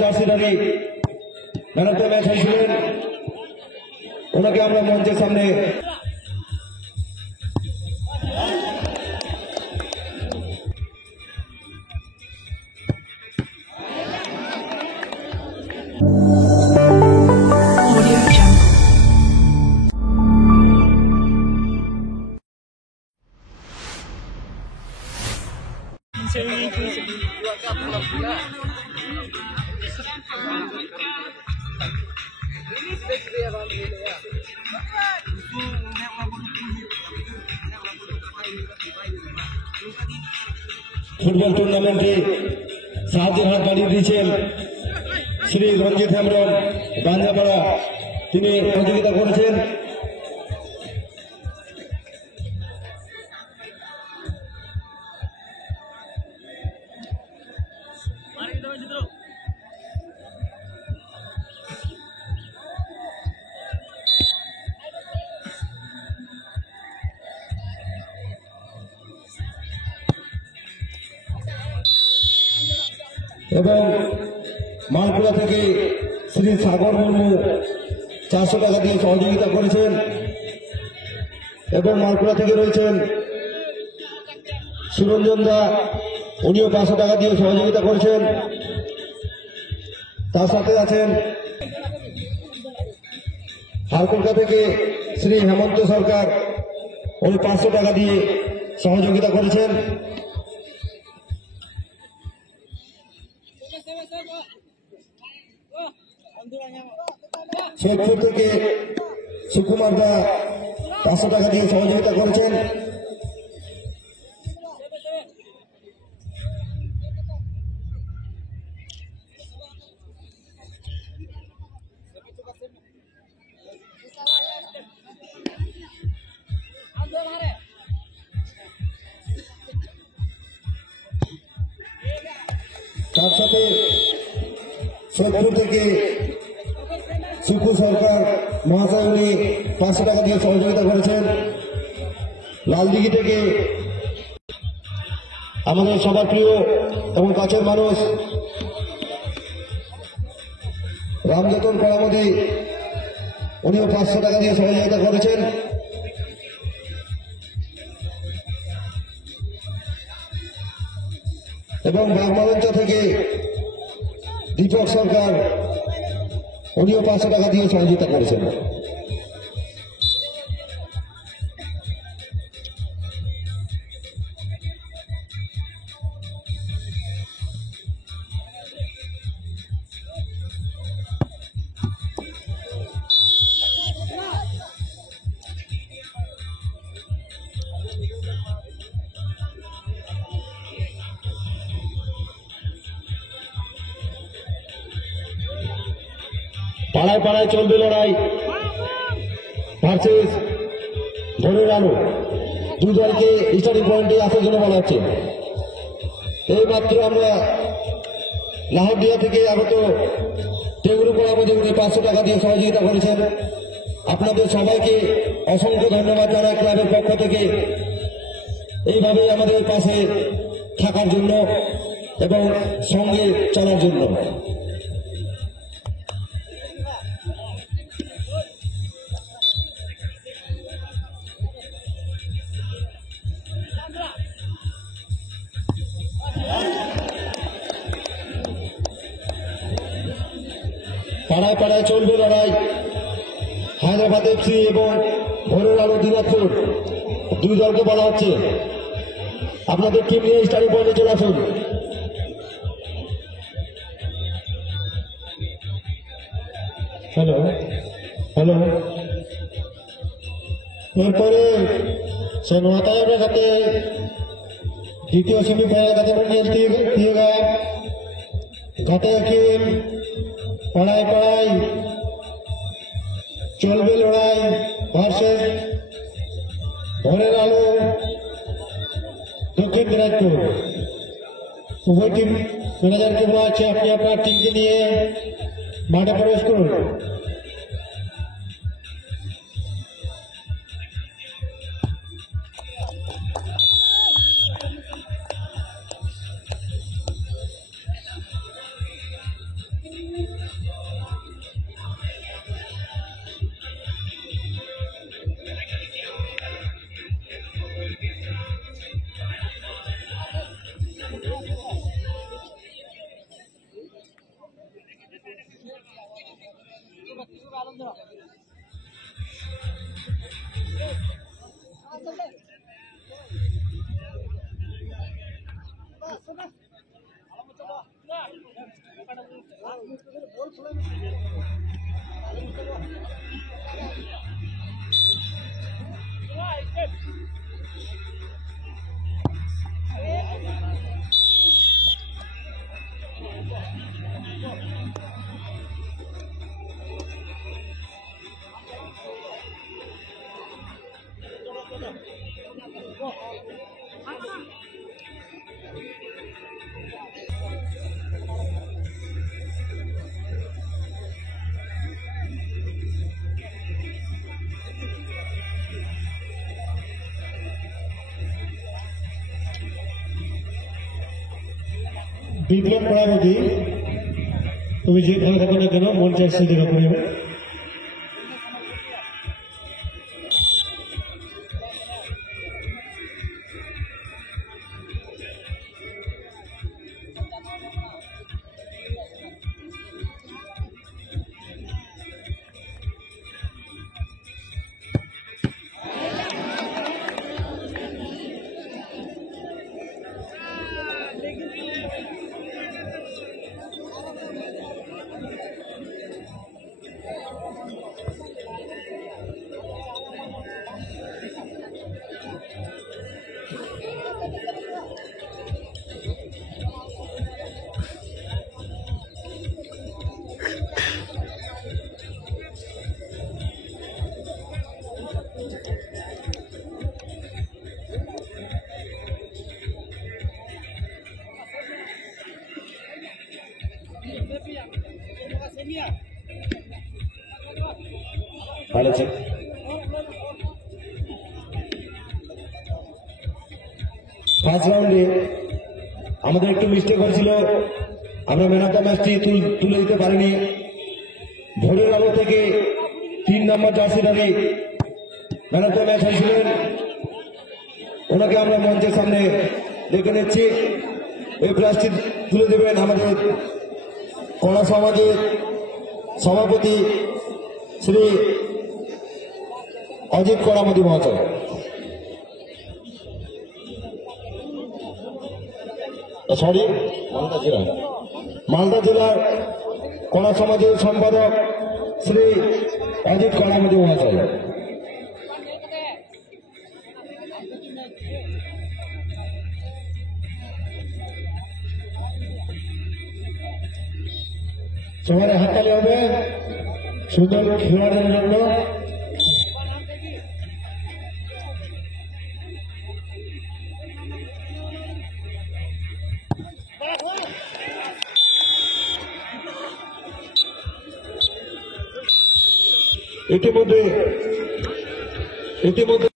জার্সিধারী man of the match হয়েছিলেন, ওনাকে আমরা মঞ্চের সামনে ফুটবল টুর্নামেন্টে সাহায্যের হাত বাড়িয়ে দিয়েছেন শ্রী রঞ্জিত হেমব্রম গাঞ্জাপাড়া, তিনি সহযোগিতা করেছেন। এবং মালপুরা থেকে শ্রী সাগর মুর্মু 400 টাকা দিয়ে সহযোগিতা করেছেন এবং মালপুরা থেকে রয়েছেন সুরঞ্জন দা, উনিও 500 টাকা দিয়ে সহযোগিতা করেছেন। তার সাথে আছেন হারকুলকা থেকে শ্রী হেমন্ত সরকার, উনি 500 টাকা দিয়ে সহযোগিতা করেছেন। শেখপুর থেকে সুকুমার দা 500 টাকা দিয়ে সহযোগিতা করেছেন। তার সাথে শেখপুর থেকে সুকু সরকার মহাশয়, উনি 500 টাকা দিয়ে সহযোগিতা করেছেন। লালদিঘি থেকে আমাদের সবার প্রিয় এবং কাছের মানুষ রামযতন করামদি, উনিও 500 টাকা দিয়ে সহযোগিতা করেছেন। এবং বাগমালঞ্চ থেকে দীপক সরকার, উনিও 500 টাকা দিয়ে সহযোগিতা করেছেন। পাড়ায় পাড়ায় চলবে লড়াই ভার্সেস ভোরের আলো, দুই দলকে স্টার্টিং পয়েন্টে আসার জন্য বলা হচ্ছে। এই মাত্র আমরা লাহোরদিয়া থেকে আগত টেগুরু করামদি, উনি 500 টাকা দিয়ে সহযোগিতা করেছেন। আপনাদের সবাইকে অসংখ্য ধন্যবাদ জানাই ক্লাবের পক্ষ থেকে এইভাবে আমাদের পাশে থাকার জন্য এবং সঙ্গে চলার জন্য। পাড়ায় পাড়ায় চলবে লড়াই, হায়দ্রাবাদ এফসি এবং ভোরের আলো দিনাজপুর, দুই দলকে বলা হচ্ছে আপনাদের টিম নিয়ে স্টার্টিং পয়েন্টে চলে আসুন। হ্যালো হ্যালো এরপরে से नौताया खाते द्वितीय सेमिफाइनल खाते दिएगा खाते खेल पढ़ाई पढ़ाई चलबे लड़ाई भार्सेस भोरेर आलो दक्षिण दिनाजपुर उभय टीम मैनेजर के बोला अपनी अपना टीम के लिए माठे प्रवेश करुन। বিপ্লব করাবতী, তুমি যেখানে থাকো না কেন মঞ্চে এসে দেখা করে ভালো আছে। ফার্স্ট রাউন্ডে আমাদের একটু মিস্টেক হয়েছিল, আমরা ম্যান অফ দ্য ম্যাচটি তুলে দিতে পারিনি। ভোরের আলো থেকে 3 নম্বর জার্সিধারী ম্যান অফ দ্য ম্যাচ হয়েছিলেন, ওনাকে আমরা মঞ্চের সামনে ডেকে নিচ্ছি। এই প্রাইজটি তুলে দেবেন আমাদের কড়া সমাজের সভাপতি শ্রী অজিত কড়ামতি মহাশয়। সরি, মালদা জেলার কড়া সমাজের সম্পাদক শ্রী অজিত কড়ামতি মহাশয়। সবাই হাততালি হবে সুন্দর খেলোয়াড়দের জন্য। ইতিমধ্যে